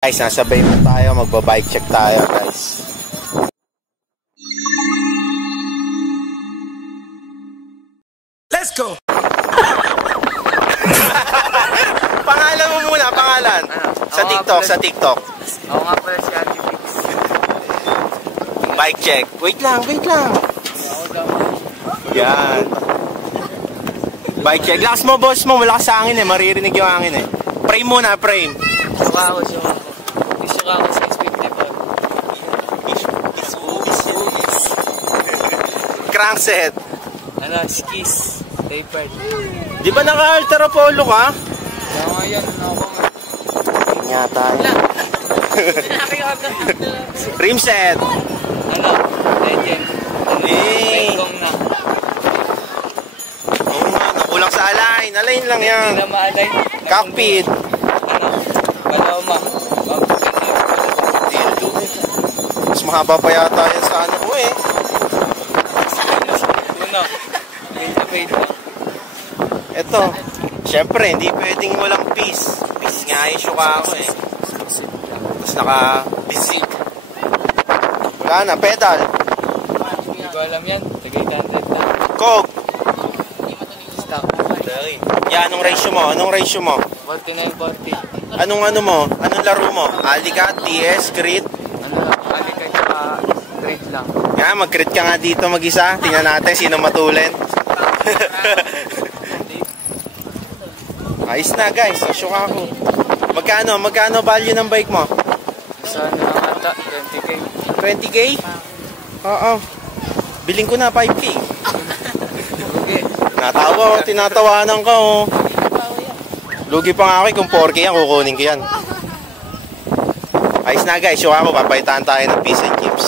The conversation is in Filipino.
Guys, nasabay mo tayo, magba-bike check tayo, guys. Let's go! Pangalan mo muna, pangalan. Sa TikTok, sa TikTok. Ako nga pala si Andy Fix. Bike check. Wait lang, wait lang. Yan. Bike check. Lakas mo, boss mo. Wala ka sa hangin eh. Maririnig yung hangin eh. Frame muna, frame. Suka ako sa S54. Crankset. Skis. Tapered. Di ba naka-Ultra Polo ka? Kaya nga yan. Ako nga. Kanya tayo. Rim set. Legend. Bengkong na. Oo nga, nakulang sa align. Align lang yan. Hindi na ma-align. Cockpit. Paloma. Mas mahaba pa yata yan sa ano ko eh. Una. Fade na. Ito. Siyempre, hindi pwedeng walang piece. Piece nga yung syuka ako eh. Tapos naka-bisig. Wala na, pedal. Hindi ko alam yan. Tagay 100 na. Coke. Stock. Yan, anong ratio mo? Anong ratio mo? 49-40. Anong ano mo? Anong laro mo? Alicat, DS, crit? Ano lang? Alikay ka trade lang. Yan, mag-crit ka nga dito mag-isa. Tingnan natin sino matulin. Ayos na guys, nasyuka ako. Magkano value ng bike mo? Sana lang ata, 20k. 20k? Oo. Biling ko na 5k. Okay. Natawa, tinatawanan ka oh. Lugi pa nga ako kung 4k yan, kukunin ko yan. Ayos na guys, syuka ako, papaitaan tayo ng fish and chips.